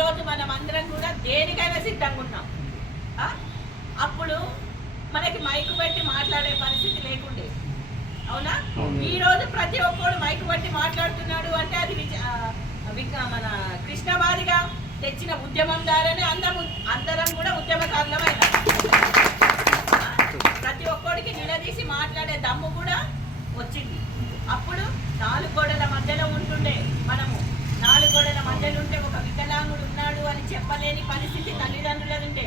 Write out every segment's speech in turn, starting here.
రోజు మనం అందరం కూడా దేనికైనా సిద్ధంగా ఉన్నాం. అప్పుడు మనకి మైకు పెట్టి మాట్లాడే పరిస్థితి లేకుండే, అవునా? ఈ రోజు ప్రతి ఒక్కరు మైకు పెట్టి మాట్లాడుతున్నాడు అంటే అది మన కృష్ణబాదిగా తెచ్చిన ఉద్యమం ద్వారానే అందరం కూడా ఉద్యమకారులమైన ప్రతి ఒక్కరికి నిలదీసి మాట్లాడే దమ్ము కూడా వచ్చింది. అప్పుడు 4 గోడల మధ్యలో ఉంటుండే మనము. 4 గోడల మధ్యలో ఉంటే ఒక వికలాంగుడు ఉన్నాడు అని చెప్పలేని పరిస్థితి తల్లిదండ్రులదుండే.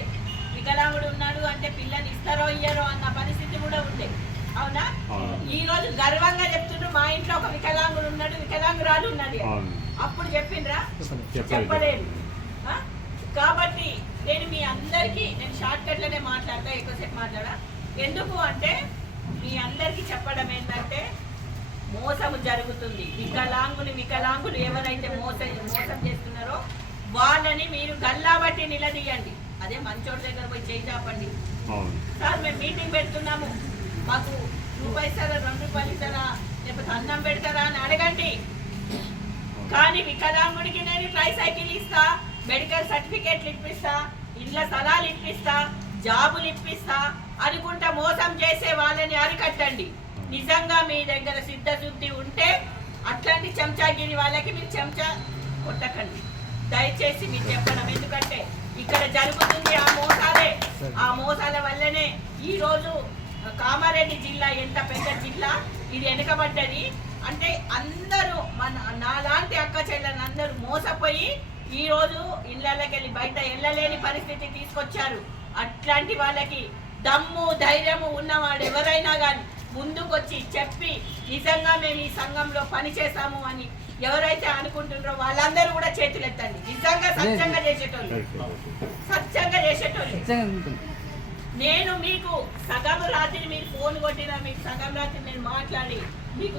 వికలాంగుడు ఉన్నాడు అంటే పిల్లని ఇస్తారో ఇయ్యరో అన్న పరిస్థితి కూడా ఉండే, అవునా? ఈ రోజు గర్వంగా చెప్తుండ్రు మా ఇంట్లో ఒక వికలాంగుడు ఉన్నాడు, వికలాంగురాలు ఉన్నది. అప్పుడు చెప్పిండ్రా? చెప్పలేదు. కాబట్టి మీ అందరికీ నేను షార్ట్ కట్లనే మాట్లాడతా, ఎక్కువసేపు మాట్లాడా. ఎందుకు అంటే మీ అందరికీ చెప్పడం ఏంటంటే మోసము జరుగుతుంది. వికలాంగులు ఎవరైతే మోసం చేస్తున్నారో వాళ్ళని మీరు గల్లాబట్టి నిలదీయండి. అదే మంచోడి దగ్గర పోయి చేయి చాపండి. సార్ మేము మీటింగ్ పెడుతున్నాము, మాకు రూపాయి ఇస్తారా, 2 రూపాయలు ఇస్తారా, లేకపోతే అన్నం పెడతారా అని అడగండి. కానీ వికలాంగుడికి నేను ట్రైసైకిల్ ఇస్తా, మెడికల్ సర్టిఫికేట్లు ఇప్పిస్తా, ఇళ్ళ స్థలాలు ఇప్పిస్తా, జాబులు ఇప్పిస్తా అనుకుంటా మోసం చేసే వాళ్ళని అరికట్టండి. నిజంగా మీ దగ్గర సిద్ధశుద్ధి ఉంటే అట్లాంటి చెంచాగిరి వాళ్ళకి మీరు చెంచా కొట్టకండి దయచేసి మీరు చెప్పడం. ఎందుకంటే ఇక్కడ జరుగుతుంది ఆ మోసాలే. ఆ మోసాల వల్లనే ఈరోజు కామారెడ్డి జిల్లా ఎంత పెద్ద జిల్లా, ఇది వెనుకబడ్డది. అంటే అందరూ నాలాంటి అక్క చెల్లెని అందరూ మోసపోయి ఈరోజు ఇళ్ళకి వెళ్ళి బయట వెళ్ళలేని పరిస్థితి తీసుకొచ్చారు. అట్లాంటి వాళ్ళకి దమ్ము ధైర్యము ఉన్నవాడు ఎవరైనా కానీ ముందుకొచ్చి చెప్పి నిజంగా మేము ఈ సంఘంలో పనిచేసాము అని ఎవరైతే అనుకుంటున్నారో వాళ్ళందరూ కూడా చేతులు ఎత్తండి. నిజంగా సత్యంగా చేసేటోళ్ళు. నేను మీకు సగం రాత్రి మీరు ఫోన్ కొట్టినా మీకు సగం రాత్రి నేను మాట్లాడి మీకు